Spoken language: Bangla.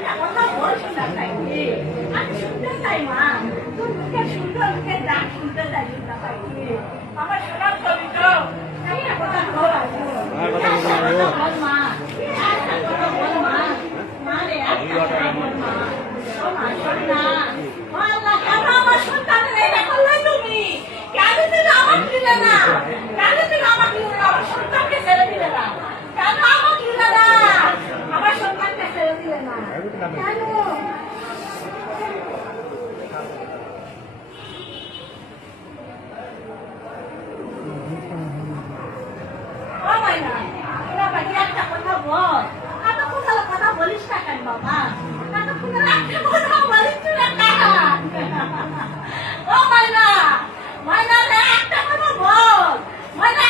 একটা কথা বল শোনা চাই, আমি শুনতে চাই মা, তোর মুখে সুন্দর মুখে ডাক শুনতে চাই শোনা চাই, আমার শোনার ছবি তো একটা কথা বল, বল মা, একটা কথা বল মা, মা রে একটা কথা বল মা, ও মা শোন না, আল্লাহ কেন আমার সন্তানের এটা করলে তুমি, কেন তুমি আমাকে দিলে না, কেন তুমি আমাকে দিলে না, আমার সন্তানকে ছেড়ে দিলে না, কেন আমাকে দিলে না, আমার সন্তানকে ছেড়ে দিলে না, কেন? ও মাইনা, তোরা বাকি একটা কথা বল, এতক্ষণ ধরে কথা বলিস না কেন বাবা, এতক্ষণ ধরে একটা কথা বলিস না কেন? ও মাইনা, মাইনা রে একটা কথা বল, মাইনা